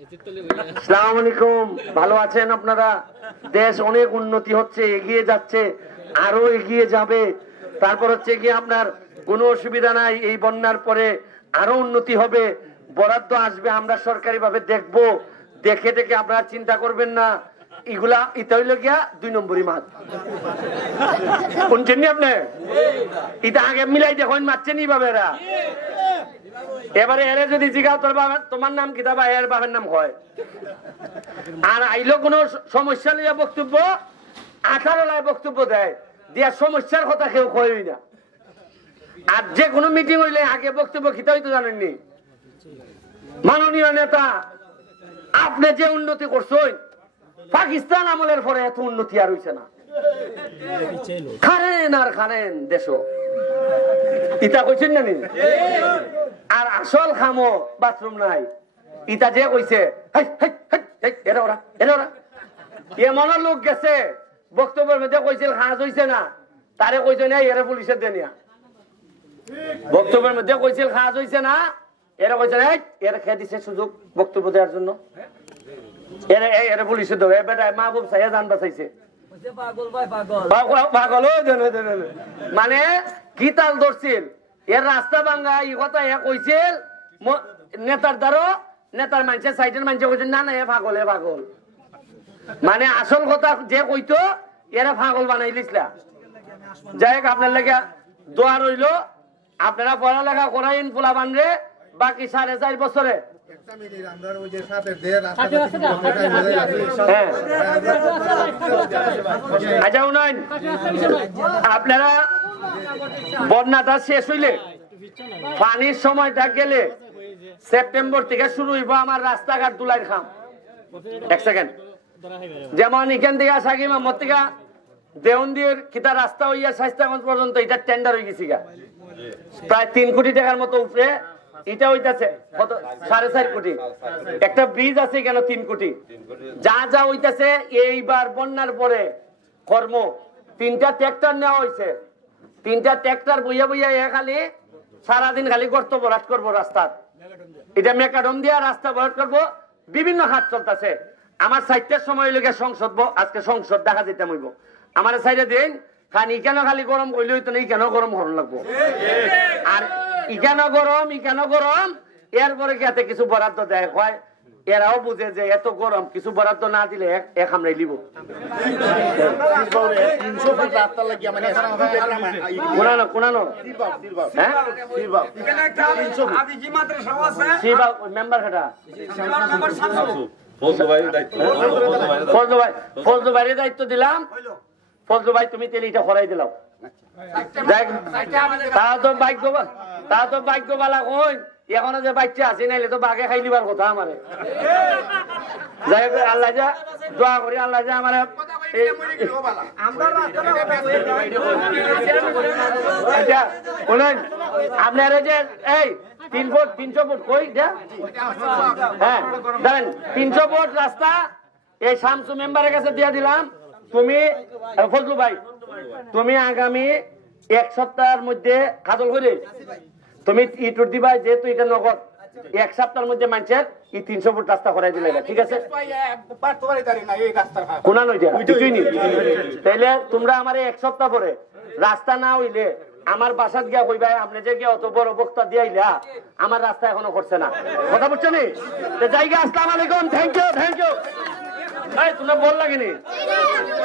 আসসালামু আলাইকুম, ভালো আছেন আপনারা? দেশ অনেক উন্নতি হচ্ছে, এগিয়ে যাচ্ছে, আরো এগিয়ে যাবে। তারপর হচ্ছে কি আপনার কোনো অসুবিধা নাই, এই বন্যার পরে আরো উন্নতি হবে, বরাদ্দ আসবে, আমরা সরকারি ভাবে দেখবো, দেখে দেখে আপনারা চিন্তা করবেন না। এগুলা এটা হইল গিয়া 2 নম্বরই মাছ শুনছেন আপনি? এটা আগে মিলাই দেখুন, মারছেন এইভাবে এরা। এবারে এরে যদি জিজ্ঞাসা তোর বাবা তোমার নাম কি, বা এর বাবার নাম হয়, আর আইলো কোন সমস্যা নিয়ে বক্তব্য 18 লাই বক্তব্য দেয়, দিয়া সমস্যার কথা কেউ কয়ই না। আর যে কোনো মিটিং হইলে আগে বক্তব্য খিতা হইতো জানেননি? মাননীয় নেতা, আপনি যে উন্নতি করছেন, পাকিস্তান আমলের পরে এত উন্নতি আর হইছে না। খারেন আর খারেন দেশ, ইটা কইছেন না? আর আসল খামো বাথরুম নাই, ইটা যে কইছে এরা ওরা এরা ওরা এমন লোক গেছে বক্তব্যের মধ্যে কইছিল কাজ হইছে না, তারে কইছে না এরা পুলিশের দেনিয়া। বক্তব্যের মধ্যে কইছিল কাজ হইছে না, এরা কইছে না এরা খেয়ে দিছে সুযোগ বক্তব্য দেওয়ার জন্য, এরা পুলিশের দেবে। বেটা মাহবুব সাহেব জান বাঁচাইছে, পাগল মানে কি তাল ধরছিল, এর রাস্তা ভাঙ্গা এই কথা এ কইছিল নেতার দ্বারা, নেতার মানুষের সাইডের মানুষ কইছে না না এ পাগল, এ পাগল। মানে আসল কথা যে কইতো এরা পাগল বানাই লিসলা। যাই হোক, আপনার লেগে দোয়া রইল, আপনারা পড়ালেখা করাইন পোলা বানরে, বাকি 4.5 বছরে আচ্ছা উন্নয়ন আপনারা বন্যাটা শেষ হইলে, পানির সময়টা গেলে, সেপ্টেম্বর থেকে শুরু হইব আমার রাস্তাঘাট দুলাইর খাম। 1 সেকেন্ড, যেমন এখান থেকে আসাগি মামর থেকে দেওন্দির কিতা রাস্তা হইয়া শাইস্তাগঞ্জ পর্যন্ত, এটা টেন্ডার হয়ে গেছি প্রায় 3 কোটি টাকার মতো উপরে। এটা হইতাছে কত 4.5 কোটি। একটা ব্রিজ আছে কেন 3 কোটি। যা যা হইতাছে এইবার বন্যার পরে কর্ম, 3টা ট্রাক্টর নেওয়া হয়েছে, 3টা ট্রাক্টর বইয়া বইয়া খালি সারাদিন খালি গর্ত ভরাট করবো রাস্তার, এটা মেকাডম দিয়া রাস্তা ভরাট করবো, বিভিন্ন হাট চলতেছে। আমার 4টার সময় লেগে সংসদ, আজকে সংসদ দেখা যেতে হইব, আমার সাইডে দিন খানি কেন খালি গরম কইলে হইতো না, কেন গরম করন লাগবো, আর ইকেন গরম এরপরে গেতে কিছু বরাদ্দ দেয় হয়, এরাও বুঝে যে এত গরম, কিছু বরাদ্দ না দিলে এক আমরাই লিব। মেম্বার খাটা ফজলু ভাইয়ের দায়িত্ব দিলাম, ফজলু ভাই তুমি তেল এটা করাই দিলাম। তা তো ভাগ্য বালা কই, এখনো যে বাচ্চা আছে নাইলে তো বাঘে খাই লিবার কথা আমারে। যাই হোক, আল্লাহ যা দোয়া করি, আল্লাহ যা আমার আপনার যে এই 300 ফুট কই, হ্যাঁ ধরেন 300 ফুট রাস্তা এই শামসু মেম্বারের কাছে দিয়ে দিলাম। তুমি ফজলু ভাই, তুমি আগামী 1 সপ্তাহের মধ্যে খাদল করে তুমি ইটুর দিবা, যেহেতু এটা নগদ 1 সপ্তাহের মধ্যে মানুষের এই 300 ফুট রাস্তা করাই দিলে, ঠিক আছে? কোনা নইটা তাইলে তোমরা আমার 1 সপ্তাহ পরে রাস্তা না হইলে আমার বাসাত গিয়া কইবা আপনি যে গিয়া অত বড় বক্তা দিয়াইলা, আমার রাস্তা এখনো করছে না। কথা বুঝছো নি? জায়গা। আসসালামু আলাইকুম, থ্যাংক ইউ। তোমরা বল লাগেনি।